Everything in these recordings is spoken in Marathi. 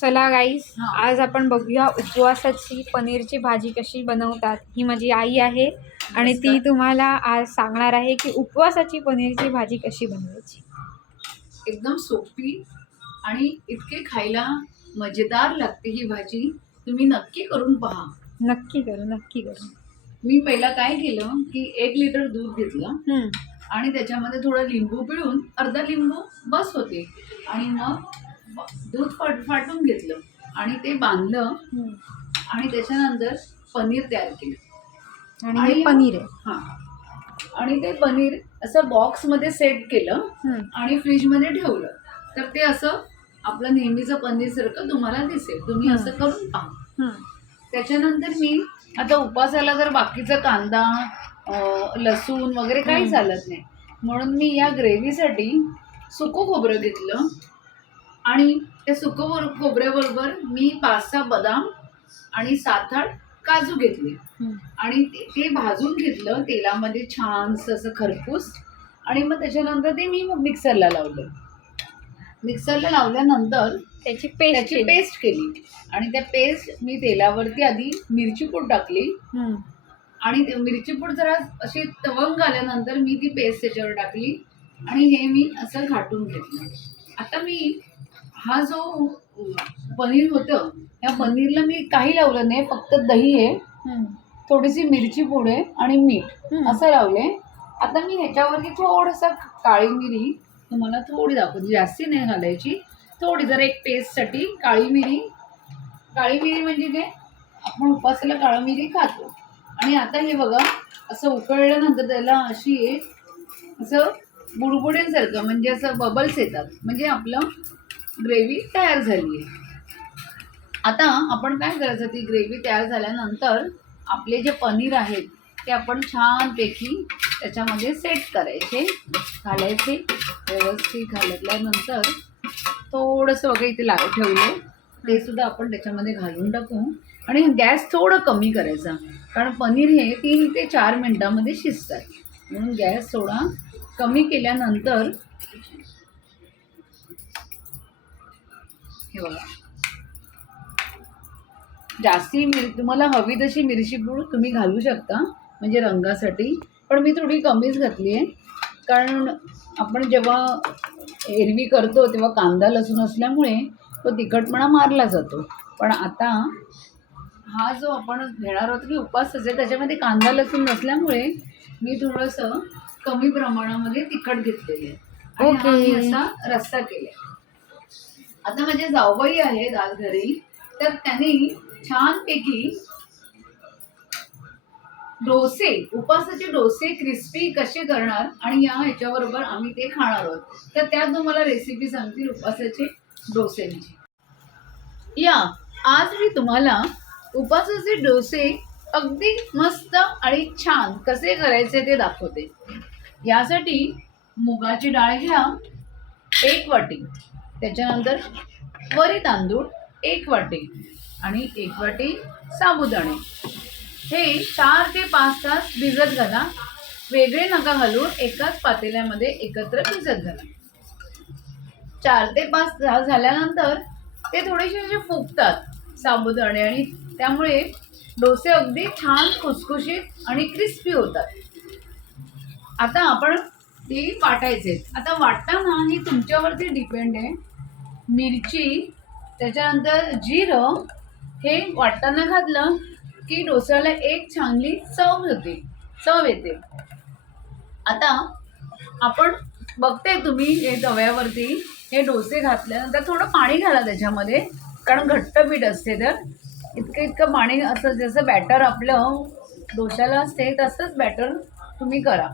चला गाईस, आज आपण बघूया उपवासाची पनीरची भाजी कशी बनवतात. ही माझी आई आहे आणि ती तुम्हाला आज सांगणार आहे की उपवासाची पनीरची भाजी कशी बनवायची. एकदम सोपी आणि इतके खायला मजेदार लागते ही भाजी. तुम्ही नक्की करून पहा. नक्की करू. मी पहिला काय केलं की 1 लिटर दूध घेतलं आणि त्याच्यामध्ये थोडं लिंबू पिळून, अर्धा लिंबू बस होते, आणि मग दूध फाटून घेतलं आणि ते बांधलं आणि त्याच्यानंतर पनीर तयार केलं. आणि हे पनीर आहे. हां, आणि ते पनीर असं बॉक्समध्ये सेट केलं आणि फ्रीजमध्ये ठेवलं, तर ते असं आपलं नेहमीचं पनीर सारखं तुम्हाला दिसेल. तुम्ही असं करून पहा. त्याच्यानंतर मी आता उपासाला जर बाकीचा कांदा, लसूण वगैरे काही चालत नाही, म्हणून मी या ग्रेव्हीसाठी सुकं खोबरं घेतलं आणि त्या सुकं खोबऱ्याबरोबर मी 5-6 बदाम आणि 7-8 काजू घेतले आणि ते भाजून घेतलं तेलामध्ये छानसं असं खरपूस. आणि मग त्याच्यानंतर ते मी मिक्सरला लावलं. मिक्सरला लावल्यानंतर त्याची पेस्ट केली आणि त्या पेस्ट मी तेलावरती आधी मिरची पूड टाकली आणि मिरची पूड जरा अशी तवंग आल्यानंतर मी ती पेस्ट त्याच्यावर टाकली आणि हे मी असं घाटून घेतलं. आता मी हा जो पनीर होतं, या पनीरला मी काही लावलं नाही, फक्त दही आहे, थोडीशी मिरची पूड आहे आणि मीठ असं लावले. आता मी ह्याच्यावरती थोडंसं काळी मिरी तुम्हाला थोडी दाखवते, जास्ती नाही घालायची, थोडी जरा एक टेस्टसाठी. काळी मिरी म्हणजे काय, आपण उपासाला काळी मिरी खातो. आणि आता हे बघा, असं उकळल्यानंतर त्याला अशी एक असं बुडबुड्यांसारखं, म्हणजे असं बबल्स येतात, म्हणजे आपलं ग्रेव्ही तयार झाली आहे. आता आपण काय करायचं, ती ग्रेव्ही तयार झाल्यानंतर आपले जे पनीर आहेत ते आपण छानपैकी त्याच्यामध्ये सेट करायचे, घालायचे. व्यवस्थित घालल्यानंतर थोडंसं वगैरे इथे ठेवलं, ते सुद्धा आपण त्याच्यामध्ये घालून टाकू आणि गॅस थोडं कमी करायचा, कारण पनीर हे 3 ते 4 मिनटामध्ये शिजतात. म्हणून गॅस थोडा कमी केल्यानंतर हे बघा, जास्ती तुम्हाला हवी तशी मिरची पूड तुम्ही घालू शकता, म्हणजे रंगासाठी, पण मी थोडी कमीच घातली आहे, कारण आपण जेव्हा एरवी करतो तेव्हा कांदा लसूण असल्यामुळे तो तिखटपणा मारला जातो. पण आता हा जो आपण घेणार आहोत की उपासाचे, त्याच्यामध्ये कांदा लसूण नसल्यामुळे मी थोडंसं कमी प्रमाणामध्ये तिखट घेतलेले आहे आणि असा रस्सा केला. आता माझे जावबाई आहेत आज घरी, तर त्यांनी छानपैकी डोसे, उपासाचे डोसे क्रिस्पी कसे करणार आणि ह्याच्याबरोबर आम्ही ते खाणार आहोत, तर त्या तुम्हाला रेसिपी सांगतील उपासाचे डोसेची. आज मी तुम्हाला उपासाचे डोसे अगदी मस्त आणि छान कसे करायचे ते दाखवते. यासाठी मुगाची डाळ घ्या 1 वाटी, त्याच्यानंतर वरी तांदूळ 1 वाटी आणि 1 वाटी साबुदाणे. हे 4 ते 5 तास भिजत घाला. वेगळे नका घालून एकाच पातेल्यामध्ये एकत्र भिजत घाला. 4 ते 5 तास झाल्यानंतर ते थोडेसे असे फुगतात साबुदाणे आणि त्यामुळे डोसे अगदी छान खुसखुशीत आणि क्रिस्पी होतात. आता आपण ते वाटायचे. आता वाटताना हे तुमच्यावरती डिपेंड आहे. मिरची, त्याच्यानंतर जिरं हे वाटताना घातलं की डोस्याला एक चांगली चव येते. आता आपण बघते, तुम्ही हे तव्यावरती हे डोसे घातल्यानंतर थोडं पाणी घाला त्याच्यामध्ये, कारण घट्ट पीठ असते, तर इतकं पाणी, असं जसं बॅटर आपलं डोश्याला असते तसंच बॅटर तुम्ही करा.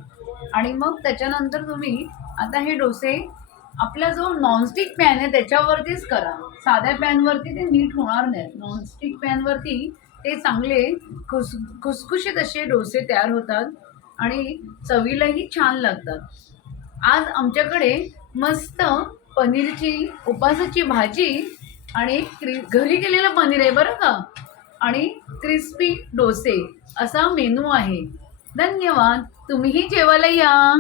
आणि मग त्याच्यानंतर तुम्ही आता हे डोसे आपला जो नॉनस्टिक पॅन आहे त्याच्यावरतीच करा. साध्या पॅनवरती ते नीट होणार नाहीत. नॉनस्टिक पॅनवरती ते चांगले खुसखुशीत असे डोसे तयार होतात आणि चवीलाही छान लागतात. आज आमच्याकडे मस्त पनीरची उपासाची भाजी आणि घरी केलेलं पनीर आहे बरं का, आणि क्रिस्पी डोसे असा मेनू आहे. धन्यवाद. तुम्हीही जेवायला या.